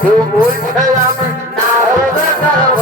কেউ বলছে আমি নারদ গাব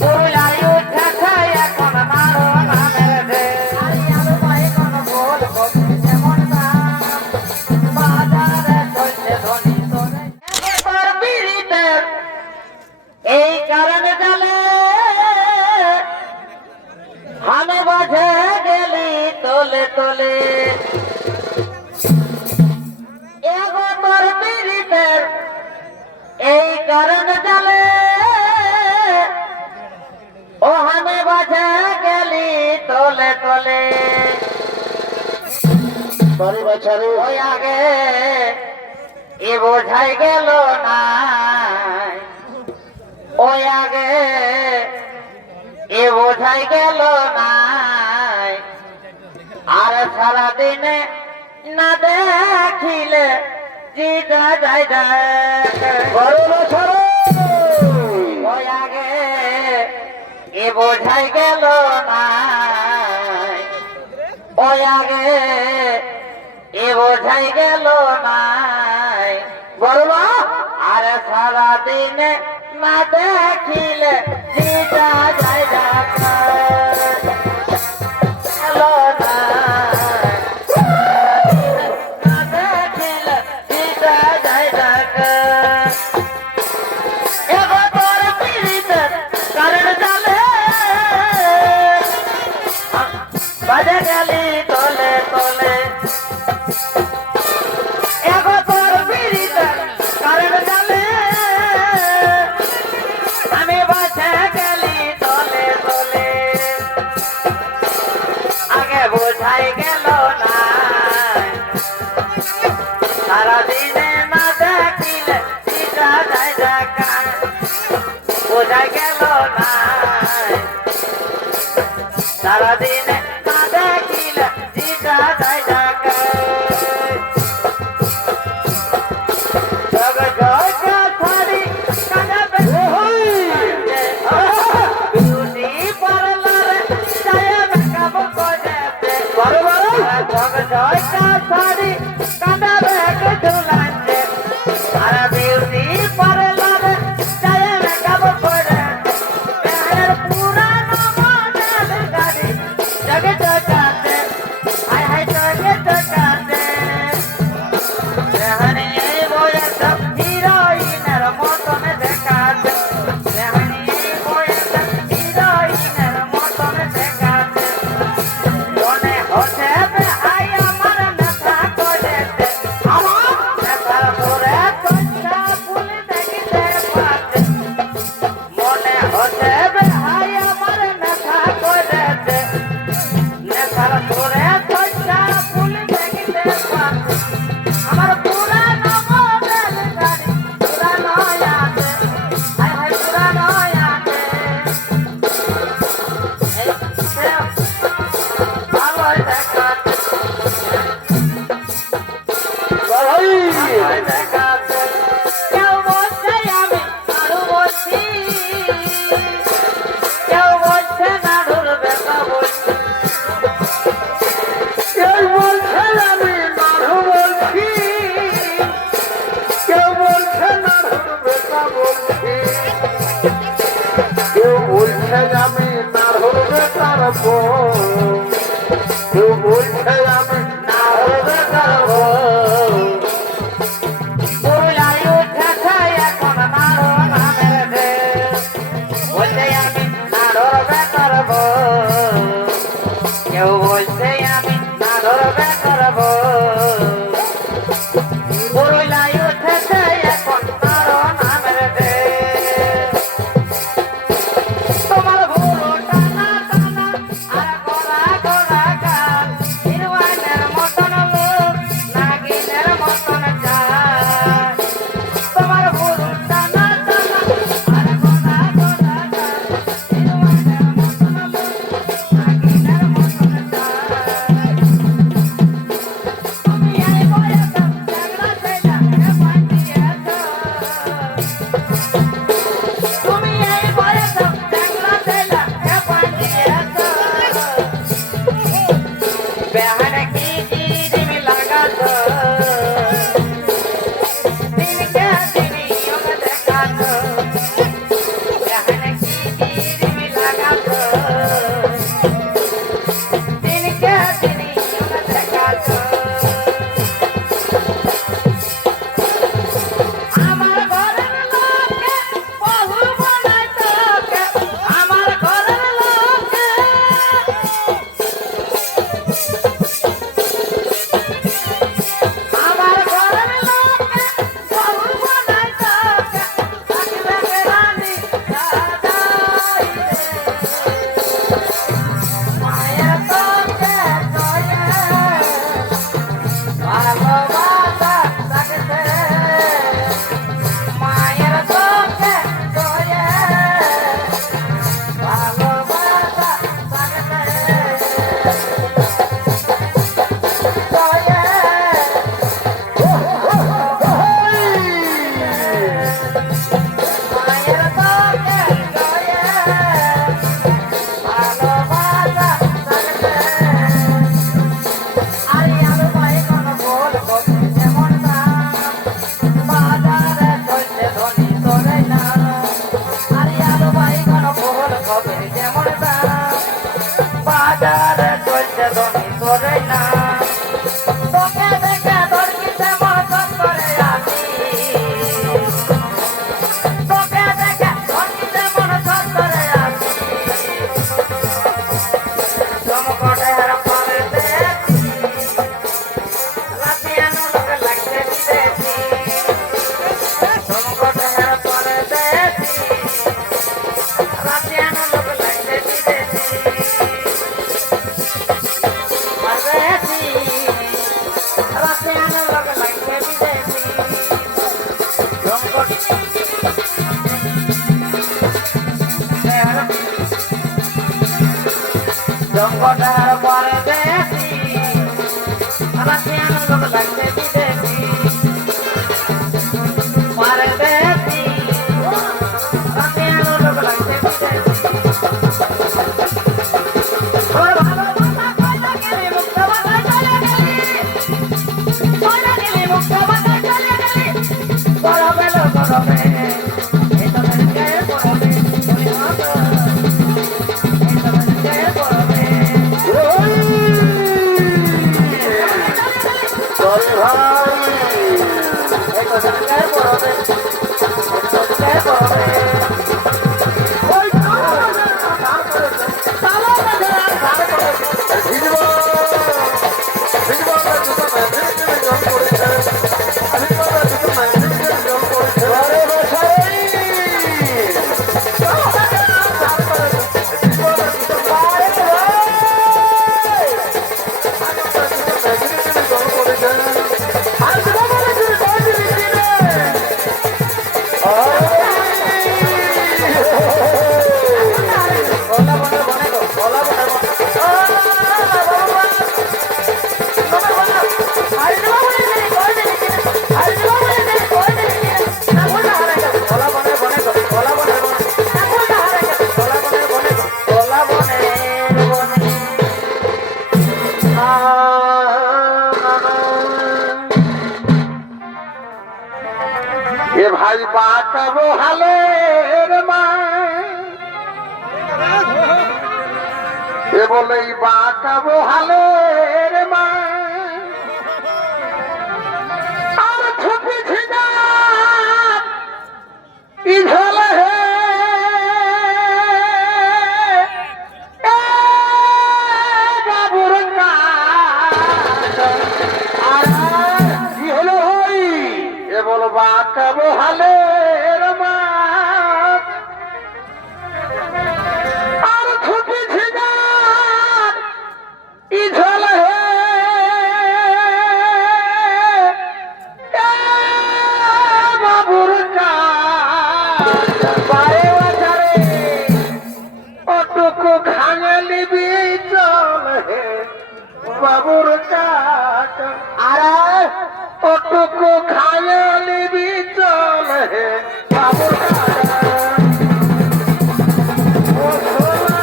পুরুলাই উঠেছে এখন মারো নামের ঢে আলো ভাই কোন বলবো এমন বাজারে চলছে ধনী তোরে এবার বিড়িতে এই কারণে জালে আমি বাজে গেলি তোলে তোলে এবার বিড়িতে এই কারণে জালে ও আমি বাজে গেলি তোলে তোলে বাড়ি বাছারে ওই আগে এ বোঝাই গেল না ওই আগে এ বোঝাই গেল না আর সারাদিনে না দেখিলে জিটা যায় বাড়ি বাছারে ওই আগে এ বোঝাই গেল না ওই আগে এ বোঝাই গেল না বলবো আর সারাদিনে না দেখিলে জিটা যায় গেল না না দেখিলে জিটা যায় এবার তোর পিড়িতে কারণ জালে বাজে গেলি তোলে তোলে এগো তোর পিড়িতে কারণ জালে আমি বাজে গেলি তোলে তোলে আগে বোঝাই গেল না সারাদিনে না দেখিলে দিশা যায় দেখা বোঝাই গেল না সারাদিনে না দেখিলে দিশা যায় দেখা জগ জগ ছাড়ি কাঁদাবে বিউটি পার্লারে যায় মেকআপ করে জগ জগ ছাড়ি কাঁদাবে ঝুলাচ্ছে আর বিউটি পার্লারে যায় মেকআপ করে প্যারের পুরানো মডেল গাড়ি জগে জগাতে হায় হায় জগে জগাতে রেহানি বয়স হিরোইনের মতন দেখাতে রেহানি বয়স হিরোইনের মতন দেখাতে মনে হচ্ছে হাই আমার নেশা করেছে আমার নেশার ধরে তোষা ফুল দেখিতে পাচ্ছে মনে হচ্ছে হাই আমার নেশা করেছে নেশার ধরে তোষা ফুল দেখিতে পাচ্ছে আমার পুরানো মডেল গাড়ি পুরানো আছে হায় হায় পুরানো আছে ভালো দেখাতে ভালো দেখাতে কেউ বলছে আমি আরো বলছি কেউ বলছে নাড়ুর বেটা বলছি কেউ বলছে আমি নাড়ু বলছি কেউ বলছে নাড়ুর বেটা বলছি কেউ বলছে আমি নাড়ুর বেটার বউ কেউ বলছে আমি নাড়ুর বেটার বউ পুরুলাই উঠেছে এখন মারো নামের ঢে বলছে আমি নাড়োর বেটার বউ কেউ বলছে আমি নাড়োর বেটার বউ পুরুলাই উঠেছে এখন মারো নামের ঢে তোমার ভুরু টানা টানা আর মায়ের তোকে জয়ে ভালোবাসা থাকবে আরে আলো ভাই কোন বলবো যেমন না বাজারে চলছে ধনী তোরে না আরে আলো ভাই কোন বলবো যেমন না বাজারে চলছে ধনী তোরে না তোকে দেখে ধরকিতে মন করে আমি তোকে দেখে ধরকিতে মন করে আমি চমকটে পরে দেখি রাতিয়ানো লোক লাগতে দিতেছি চমকটে পরে দেখি রাতিয়ানো লোক লাগতে দিতেছি রাতিয়ানো লোক লাগতে দিতেছি চমকটার পরে দেখি রাতিয়ানো লোক লাগতে দিতেছি পরে দেখি রাতিয়ানো লোক লাগতে দিতেছি ওর ভালোবাসা কইলা গেলি মুক্ত বাজার চলে গেলি কইলা গেলি মুক্ত বাজার চলে গেলি করবে লো করবে এই তো কে করবে তুমি হতো এই তো কে করবে চল ভাই এই তো কে করবে কে করবে ওই তো সালো বাজার সালো ভিজবা ভিজবা জুতো না ভিজবা জল পড়েছে ভিজবা জুতো না ভিজবা জল পড়েছে আরে বসাই এ ভাই বাঁচাবো হালের মা এ বলে বাঁচাবো হালের মা আর ছুটি ছিনা ইঝলে হে এ বাবুর কাজ আর কি হলো হই এ বলো বাঁচাবো হালের মা আর ছুটি ছিনা ইঝলে হে এ বাবুর কাজ পায়ে বাজারে অটুকু খাঙালি চল হে বাবুর কাজ আর অটুকু খাঙালি চল হে বাবুর কাজ ও সোনা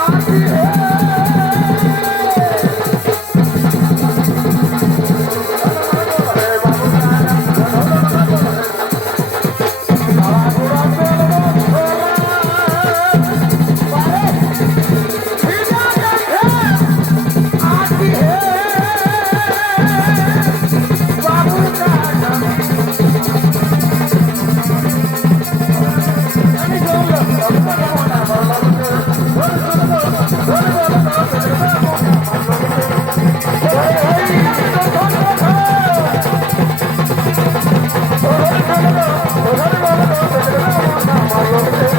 আমি হে Hey!